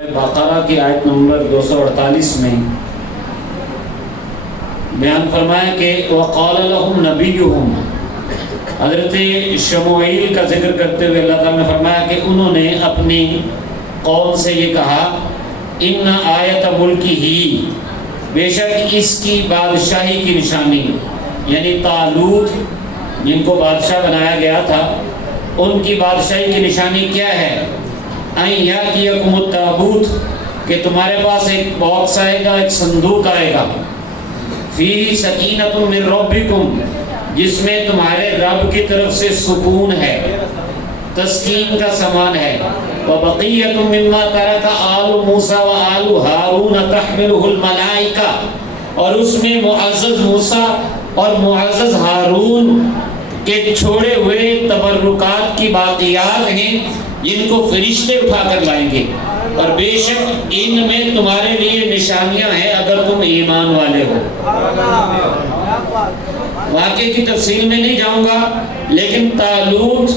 بقرہ کی آیت نمبر 248 میں بیان فرمایا کہ وَقَالَ لَهُمْ نَبِيُّهُمْ، حضرت شموئیل کا ذکر کرتے ہوئے اللہ تعالیٰ نے فرمایا کہ انہوں نے اپنی قوم سے یہ کہا اِنَّ آیَةَ مُلْكِهِ، بے شک اس کی بادشاہی کی نشانی، یعنی طالوت جن کو بادشاہ بنایا گیا تھا ان کی بادشاہی کی نشانی کیا ہے؟ اَن یَأْتِیَکُمُ التَّابُوتُ، کہ تمہارے پاس ایک باکس آئے گا، ایک صندوق آئے گا، فِيهِ سَکِینَةٌ مِّن رَبِّکُم، جس میں تمہارے رب کی طرف سے سکون ہے، تسکین کا سامان ہے، وَبَقِیَّةٌ مِّمَّا تَرَکَ آلُ مُوسیٰ وَآلُ ہارون تَحْمِلُهُ الْمَلَائِکَۃُ، اور اس میں معزز موسیٰ اور معزز ہارون کے چھوڑے ہوئے تبرکات کی باقیات ہیں جن کو فرشتے اٹھا کر لائیں گے، اور بے شک ان میں تمہارے لیے نشانیاں ہیں اگر تم ایمان والے ہو۔ واقعے کی تفصیل میں نہیں جاؤں گا، لیکن طالوت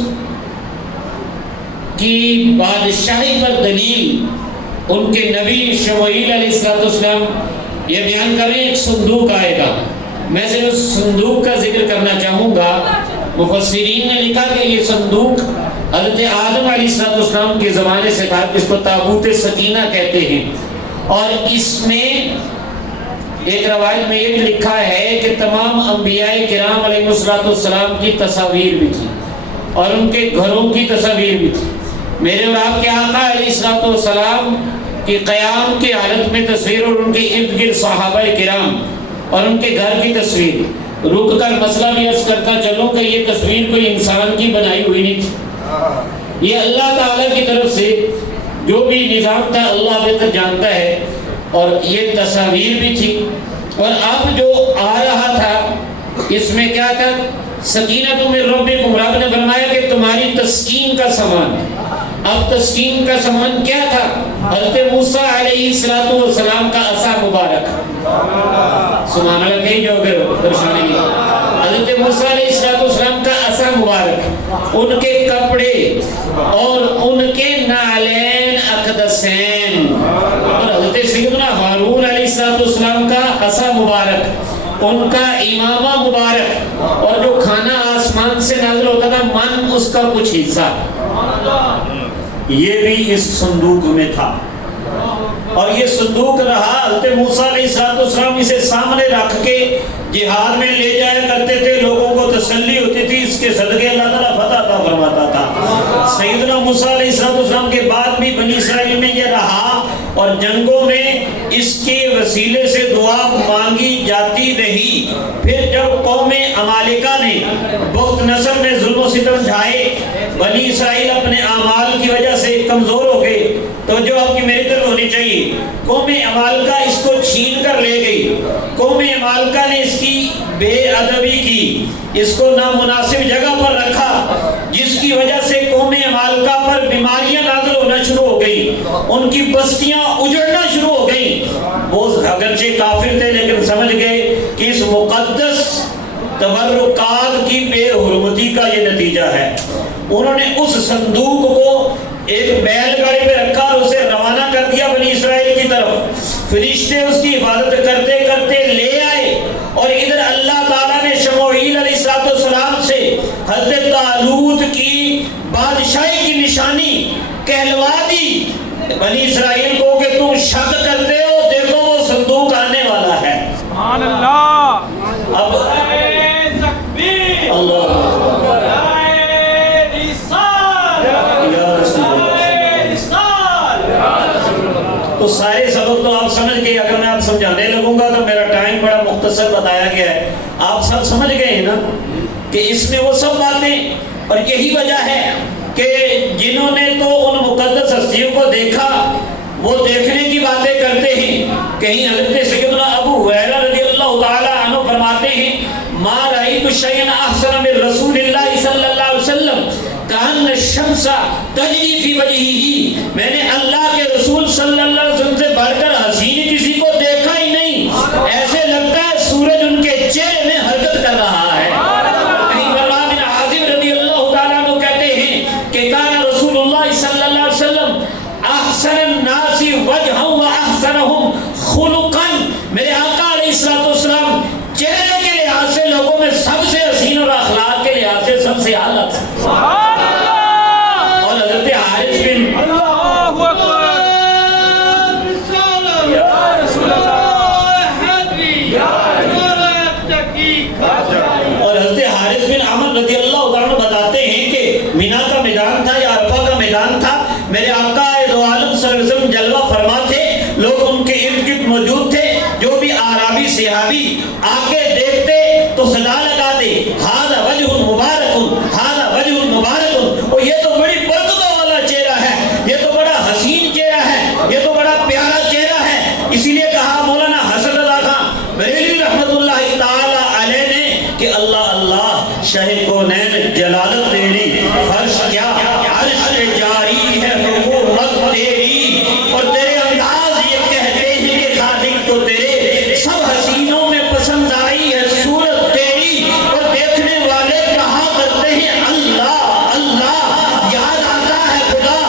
کی بادشاہی پر دلیل ان کے نبی شموئیل علیہ السلام یہ بیان کریں ایک صندوق آئے گا۔ میں صرف اس صندوق کا ذکر کرنا چاہوں گا۔ مفسرین نے لکھا کہ یہ صندوق حضرت آدم علیہ السلام کے زمانے سے تھا، جس کو تابوت سکینہ کہتے ہیں، اور اس میں ایک روایت میں یہ بھی لکھا ہے کہ تمام انبیاء کرام علیہ السلام کی تصاویر بھی تھی اور ان کے گھروں کی تصاویر بھی تھی۔ میرے اور آپ کے آقا علیہ السلام کی قیام کی حالت میں تصویر اور ان کے ارد گرد صحابہ کرام اور ان کے گھر کی تصویر۔ رک کر مسئلہ بھی عرض کرتا چلوں کہ یہ تصویر کوئی انسان کی بنائی ہوئی نہیں تھی، یہ اللہ تعالیٰ کی طرف سے جو بھی نظام تھا اللہ بہتر جانتا ہے، اور یہ تصاویر بھی تھی۔ اور اب جو آ رہا تھا اس میں کیا تھا؟ سکینۃ من ربکم، رب نے فرمایا کہ تمہاری تسکین کا سامان۔ اب تسکین کا سامان کیا تھا؟ حضرت موسیٰ علیہ السلام کا عصا مبارک۔ سبحان اللہ کہیں جو اگر پریشانی نہیں، حضرت موسیٰ علیہ السلام کا عصا مبارک، ان کے کپڑے اور ان کے نالین اقدسین، اور حضرت سیدنا ہارون علیہ السلام کا عصا مبارک، ان کا امامہ مبارک، اور جو کھانا آسمان سے نازل ہوتا تھا من، اس کا کچھ حصہ یہ بھی اس صندوق میں تھا۔ اور یہ صندوق رہا، حضرت موسیٰ علیہ السلام اسے سامنے رکھ کے جہاد میں لے جایا کرتے تھے، لوگوں کو تسلی ہوتی تھی، اس کے صدقے اللہ تعالیٰ فتح عطا فرماتا تھا۔ سیدنا موسیٰ علیہ السلام کے بعد بھی بنی اسرائیل میں یہ رہا، اور جنگوں میں اس کے وسیلے سے دعا مانگی جاتی رہی۔ پھر جب قوم عمالقہ نے بخت نصر میں ظلم و ستم ڈھائے، بنی اسرائیل اپنے اعمال کی وجہ سے کمزور ہو گئے، تو جو آپ کی میری طرف ہونی چاہیے، قوم عمالقہ اس کو چھین کر لے گئی، قوم عمالقہ نے اس کی بے ادبی کی، اس کو نامناسب جگہ پر رکھا، جس کی وجہ سے قوم عمالقہ پر بیماریاں نازل ہونا شروع ہو گئی، ان کی بستیاں اجڑنا شروع ہو گئی۔ وہ اگرچہ کافر تھے لیکن سمجھ گئے کہ اس مقدس تبرکات کی بے حرمتی کا یہ نتیجہ ہے۔ انہوں نے اس صندوق کو ایک بیل گاڑی پہ رکھا اور اسے روانہ کر دیا بنی اسرائیل کی طرف۔ فرشتے اس کی حفاظت کرتے کرتے لے آئے، اور ادھر اللہ تعالیٰ نے شموئیل علیہ السلام سے حضرت طالوت کی بادشاہی کی نشانی کہلوا دی بنی اسرائیل کو کہ تم شک کرتے ہو، دیکھو وہ صندوق آنے والا ہے۔ سبحان اللہ۔ اب اللہ تو سارے سبق تو آپ سمجھ گئے، اگر میں آپ سمجھانے لگوں گا تو میرا ٹائم بڑا مختصر بتایا گیا ہے، آپ سب سمجھ گئے ہیں نا کہ اس میں وہ سب باتیں، اور یہی وجہ ہے کہ جنہوں نے تو ان مقدس ہستیوں کو دیکھا وہ دیکھنے کی باتیں کرتے ہیں۔ کہیں حضرت سیدنا ابو ہریرہ رضی اللہ تعالی عنہ فرماتے ہیں ما رأیت شیئا احسن من رسول اللہ صلی اللہ علیہ وسلم کأن الشمس تجری فی وجہہ، میں نے اللہ کے رسول صلی اللہ علیہ وسلم سے بڑھ کر حسین کسی کو دیکھا ہی نہیں، ایسے لگتا ہے سورج ان کے چہرے میں حرکت کر رہا ہے۔ کہیں براء بن عازب رضی اللہ تعالیٰ عنہ کہتے ہیں کہ کان رسول اللہ صلی اللہ علیہ وسلم احسن الناس وسلم جلوہ فرما تھے، لوگ ان کے ارد گرد موجود تھے، جو بھی اعرابی صحابی آ کے دیکھتے تو صدا لگاتے، ھذا وجہ مبارک، ھذا وجہ مبارک، اور یہ تو بڑی برکتوں والا چہرہ ہے، یہ تو بڑا حسین چہرہ ہے، یہ تو بڑا پیارا چہرہ ہے۔ اسی لیے کہا مولانا حسن رضا خان بریلوی رحمۃ اللہ تعالی علیہ نے کہ اللہ اللہ شہ کونین جلالت تیری، فرش کیا عرش پہ جاری ہے حکومت تیری، اور تیرے انداز یہ کہتے ہیں کہ خالق کو تیرے سب حسینوں میں پسند آئی ہے صورت تیری، اور دیکھنے والے کہا کرتے ہیں اللہ اللہ، یاد آتا ہے خدا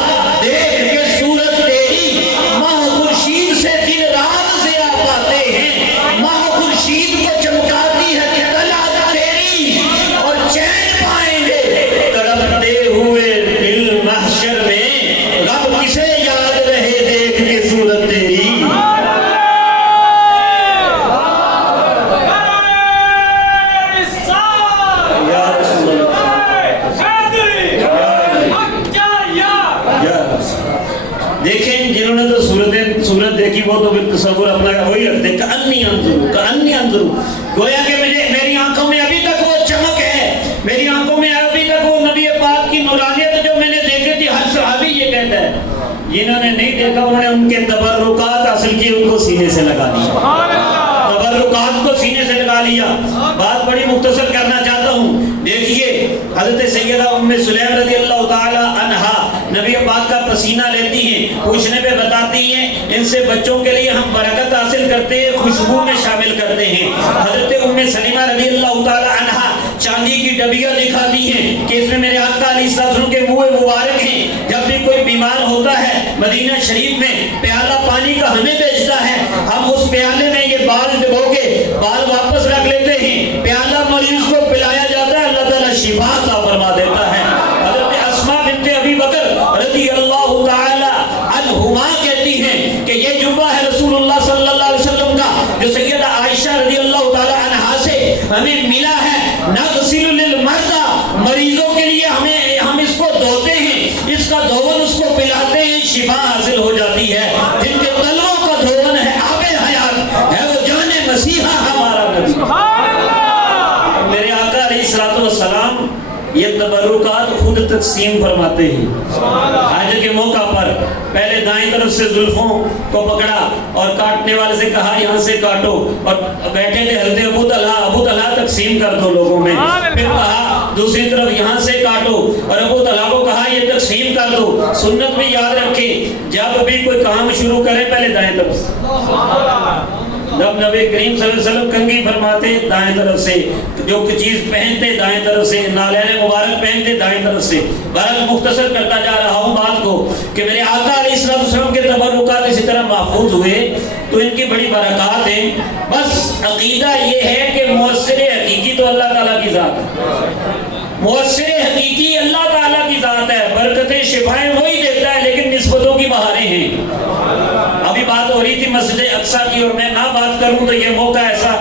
دیکھ کے صورت تیری، ماہ خورشید سے دن رات ضیا پاتے ہیں، ماہ خورشید کو چمکاتی ہے طلعت تیری، اور چین پائیں گے تڑپتے ہوئے دل محشر میں، رب کسے یاد رہے دیکھ کے صورت تیری۔ یا رسول دیکھیں جنہوں نے تو صورت دیکھی وہ تو پھر تصور اپنا وہی رکھتے ہیں، کأنی انظرو، گویا کہ میری آنکھوں میں ابھی تک وہ چمک ہے، میری آنکھوں میں ابھی تک وہ نبی پاک کی نورانیت جو میں نے دیکھی تھی۔ ہر صحابی یہ کہتا ہے، جنہوں نے نہیں دیکھا انہوں نے ان کے تبرکات حاصل کی، ان کو سینے سے لگا لیا، تبرکات کو سینے سے لگا لیا۔ بات بڑی مختصر کرنا چاہتا ہوں، دیکھیے حضرت سیدہ ام سلیم رضی اللہ تعالی عنہا نبی پاک کا پسینہ لیتی ہیں، پوچھنے پہ بتاتی ہیں ان سے بچوں کے لیے ہم برکت حاصل کرتے ہیں، خوشبو میں شامل کرتے ہیں۔ حضرت ام سلمہ رضی اللہ تعالی عنہا چاندی کی ڈبیا دکھاتی ہیں کہ اس میں میرے آقا علیہ السلام کے منہ مبارک ہیں، جب بھی کوئی بیمار ہوتا ہے مدینہ شریف میں پیالہ پانی کا ہمیں بھیجتا ہے، ہم اس پیالے میں یہ بال ڈبو کے بال واپس رکھ لیتے ہیں، پیالہ مریض کو پلایا جاتا ہے، اللہ تعالیٰ شفا عطا فرما دیتا ہے۔ حضرت اسماء بنت ابی بکر رضی اللہ تعالی عنہما کہتی ہیں کہ یہ جبہ ہے رسول اللہ صلی اللہ علیہ وسلم کا جو سیدہ عائشہ رضی اللہ تعالی عنہا سے ہمیں ملا ہے، نغسل للمرضى، مریضوں کے لیے ہم اس کو دھوتے ہیں، اس کا دھون اس کو پلاتے ہیں، شفا حاصل ہو جاتی ہے۔ جن کے تلووں کا دھون ہے آب حیات ہے، وہ جان مسیحا ہمارا نبی۔ میرے آقا علیہ الصلوۃ والسلام یہ تبرکات خود تقسیم فرماتے ہیں۔ حج کے موقع پر پہلے دائیں طرف سے زلفوں کو پکڑا اور کاٹنے والے سے کہا یہاں سے کاٹو، اور بیٹھے تھے حضرت ابو طلحہ تقسیم کر دو لوگوں میں، پھر کہا دوسری طرف یہاں سے کاٹو، اور ابو طلحہ کو کہا یہ تقسیم کر دو۔ سنت بھی یاد رکھیں، جب بھی کوئی کام شروع کرے پہلے دائیں طرف سے، جب نبی کریم صلی اللہ علیہ وسلم کنگھی فرماتے دائیں طرف سے، جو چیز پہنتے دائیں طرف سے، نالین مبارک پہنتے دائیں طرف سے۔ بہرحال مختصر کرتا جا رہا ہوں بات کو کہ میرے آقا علیہ السلام کے تبرکات اسی طرح محفوظ ہوئے تو ان کی بڑی برکات ہیں۔ بس عقیدہ یہ ہے کہ مؤثر حقیقی تو اللہ تعالیٰ کی ذات ہے، مؤثر حقیقی اللہ تعالیٰ کی ذات ہے، برکتیں شفائیں وہی دیتا ہے، لیکن نسبتوں کی بہاریں ہیں۔ ابھی بات ہو رہی تھی مسجد اقصیٰ کی، اور میں نہ بات کروں تو یہ موقع ایسا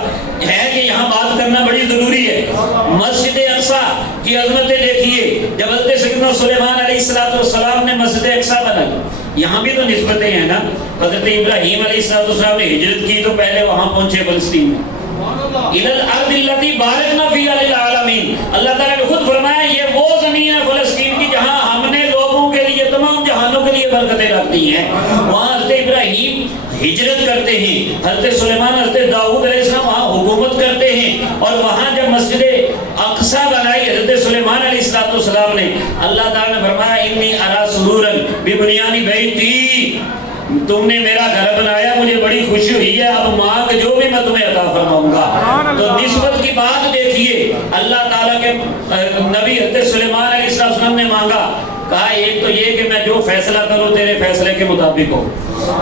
ہے کہ یہاں بات کرنا بڑی ضروری ہے۔ مسجد اقصیٰ کی عظمتیں دیکھیے، جب حضرت سیدنا سلیمان علیہ السلام نے مسجد اقصیٰ بنائی، یہاں بھی تو نسبتیں ہیں نا۔ حضرت ابراہیم علیہ السلام نے ہجرت کی تو پہلے وہاں پہنچے فلسطین میں، اِلَى الْأَرْضِ الَّتِي بَارَكْنَا فِيهَا لِلْعَالَمِينَ، اللہ تعالیٰ نے خود فرمایا یہ وہ زمین ہے فلسطین کی جہاں ہم نے لوگوں کے لیے تمام جہانوں کے لیے برکتیں رکھ دی ہیں۔ وہاں حضرت ابراہیم ہجرت کرتے ہیں، حضرت سلیمان حضرت داؤد علیہ السلام وہاں حکومت کرتے ہیں، اور وہاں جب مسجد اقصیٰ بنائی حضرت سلیمان علیہ السلام نے، اللہ تعالیٰ نے فرمایا انی ارا سرورا ببنیان بیتی، تم نے میرا گھر بنایا مجھے بڑی خوشی ہوئی ہے، اب مانگ جو بھی میں تمہیں عطا فرماؤں گا۔ تو نسبت کی بات دیکھیے، اللہ تعالیٰ کے نبی حضرت سلیمان علیہ السلام نے مانگا، کہا ایک تو یہ کہ میں جو فیصلہ کروں تیرے فیصلے کے مطابق ہو،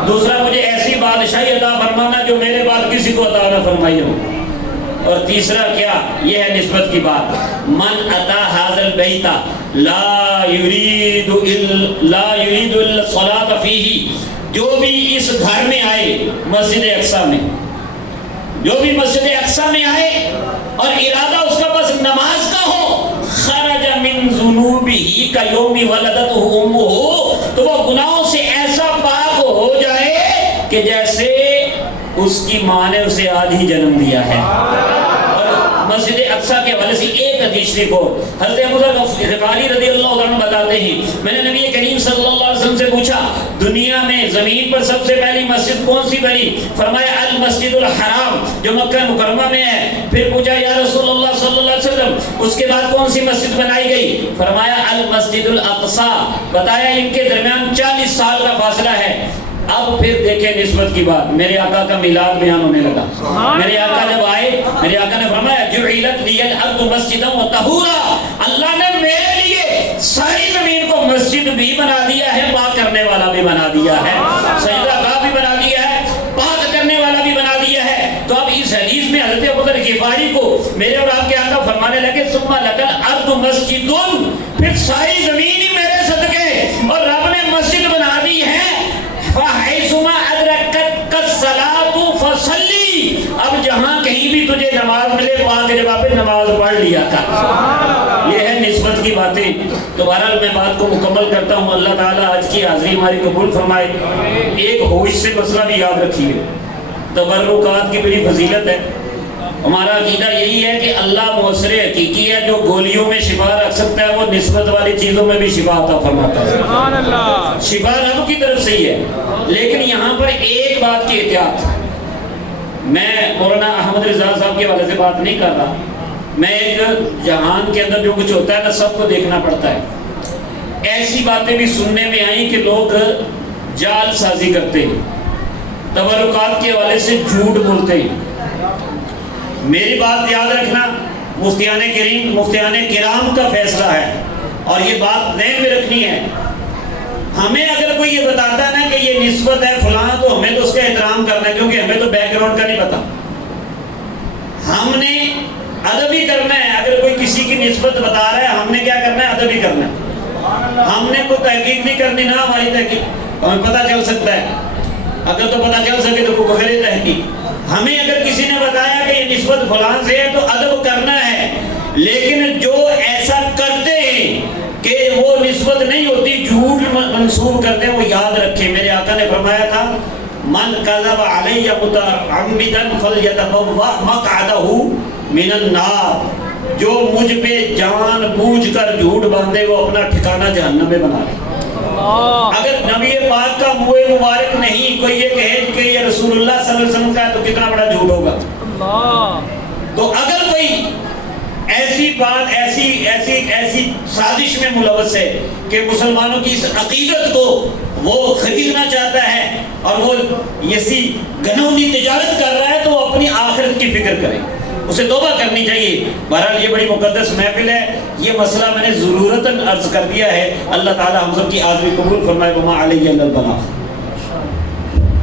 دوسرا مجھے ایسی بادشاہی عطا فرمانا جو میرے بعد کسی کو عطا نہ فرمائی ہو، اور تیسرا کیا، یہ ہے نسبت کی بات، من اتا ھذا البیت لا یرید الا الصلاۃ فیہ، جو بھی اس گھر میں آئے مسجد اقصیٰ میں، جو بھی مسجد اقصیٰ میں آئے اور ارادہ اس کا بس نماز کا ہو، خرج من ذنوبہ کیوم ولدتہ امہ، تو وہ گناہوں سے ایسا پاک ہو کہ جیسے اس کی ماں نے اسے آج ہی جنم دیا ہے۔ مسجد اقصیٰ کے حوالے سے ایک حدیث شریف ہو، حضرت ابو ذر غفاری رضی اللہ عنہ بتاتے ہیں میں نے نبی کریم صلی اللہ علیہ وسلم سے پوچھا دنیا میں زمین پر سب سے پہلی مسجد کون سی بنی؟ فرمایا المسجد الحرام جو مکہ مکرمہ میں ہے۔ پھر پوچھا یا رسول اللہ صلی اللہ علیہ وسلم اس کے بعد کون سی مسجد بنائی گئی؟ فرمایا المسجد الاقصیٰ۔ بتایا ان کے درمیان 40 سال کا فاصلہ ہے۔ اب پھر دیکھیں نسبت کی بات، میرے آقا کا میلاد بیان ہونے لگا۔ میرے آقا جب آئے میرے آقا نے فرمایا جعلت لی الارض مسجدا وطہورا، اللہ نے میرے لیے ساری زمین کو مسجد بھی بنا دیا ہے، پاک کرنے والا بھی بنا دیا ہے، سجدہ گاہ بھی بنا دیا ہے، پاک کرنے والا بھی بنا دیا ہے۔ تو اب اس حدیث میں حضرت ابو ذر غفاری کو میرے اور آپ کے آقا فرمانے لگے ثم لک الارض مسجد، پھر ساری زمین ہی میرے صدقے، اور رب نے مسجد بنا دی ہے۔ فَحَيْثُمَا أَدْرَكَتْكَ الصَّلَاةُ فَصَلِّ، اب جہاں کہیں بھی تجھے نماز ملے پاک جگہ پہ نماز پڑھ لیا کر۔ یہ ہے نسبت کی باتیں۔ تو بہرحال میں بات کو مکمل کرتا ہوں، اللہ تعالیٰ آج کی حاضری ہماری قبول فرمائے۔ ایک ہوش سے مسئلہ بھی یاد رکھیے، تبرکات کی بڑی فضیلت ہے۔ ہمارا عقیدہ یہی ہے کہ اللہ موثر حقیقی ہے، جو گولیوں میں شفا رکھ سکتا ہے وہ نسبت والی چیزوں میں بھی شفا عطا فرماتا ہے۔ سبحان اللہ، شفا رب کی طرف سے ہی ہے۔ لیکن یہاں پر ایک بات کی احتیاط، میں مولانا احمد رضا صاحب کے حوالے سے بات نہیں کر رہا، میں ایک جہان کے اندر جو کچھ ہوتا ہے نا سب کو دیکھنا پڑتا ہے۔ ایسی باتیں بھی سننے میں آئیں کہ لوگ جال سازی کرتے ہیں، تبرکات کے حوالے سے جھوٹ بولتے ہیں۔ میری بات یاد رکھنا، مفتیان کرام کا فیصلہ ہے اور یہ بات ذہن میں رکھنی ہے۔ ہمیں اگر کوئی یہ بتاتا ہے نا کہ یہ نسبت ہے فلاں، تو ہمیں تو اس کا احترام کرنا ہے، کیونکہ ہمیں تو بیک گراؤنڈ کا نہیں پتا۔ ہم نے ادب ہی کرنا ہے۔ اگر کوئی کسی کی نسبت بتا رہا ہے ہم نے کیا کرنا ہے؟ ادب ہی کرنا ہے۔ ہم نے کوئی تحقیق نہیں کرنی، نہ ہماری تحقیق، ہمیں پتہ چل سکتا ہے، اگر تو پتہ چل سکے تو کوئی بغیر تحقیق۔ ہمیں اگر کسی نے بتایا کہ یہ نسبت فلاں سے ہے تو ادب کرنا ہے، لیکن جو ایسا کرتے ہیں کہ وہ نسبت نہیں ہوتی، جھوٹ منسوب کرتے ہیں، وہ یاد رکھیں میرے آقا نے فرمایا تھا من کذب علی متعمدا فلیتبوأ مقعدہ من النار، جو مجھ پہ جان بوجھ کر جھوٹ باندھے وہ اپنا ٹھکانہ جہنم میں بنا لے۔ اگر نبی پاک کا منہ مبارک نہیں کوئی یہ کہے کہ یہ رسول اللہ صلی اللہ علیہ وسلم کا ہے تو کتنا بڑا جھوٹ ہوگا۔ تو اگر کوئی ایسی بات ایسی سازش میں ملوث ہے کہ مسلمانوں کی اس عقیدت کو وہ خریدنا چاہتا ہے اور وہ ایسی گنہونی تجارت کر رہا ہے تو وہ اپنی آخرت کی فکر کرے، اسے توبہ کرنی چاہیے۔ بہرحال یہ بڑی مقدس محفل ہے، یہ مسئلہ میں نے ضرورتاً عرض کر دیا ہے۔ اللہ تعالی ہم سب کی حاضری قبول فرمائے۔ وما علیہ الا البلاغ۔